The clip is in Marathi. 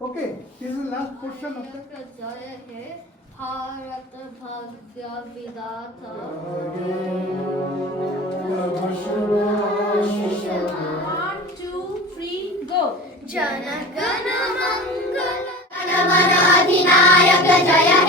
Okay, this is the last portion of the जय हे भारत भाग्य विधाता 1 2 3 go जन गण मंगल गण मन अधिनायक जय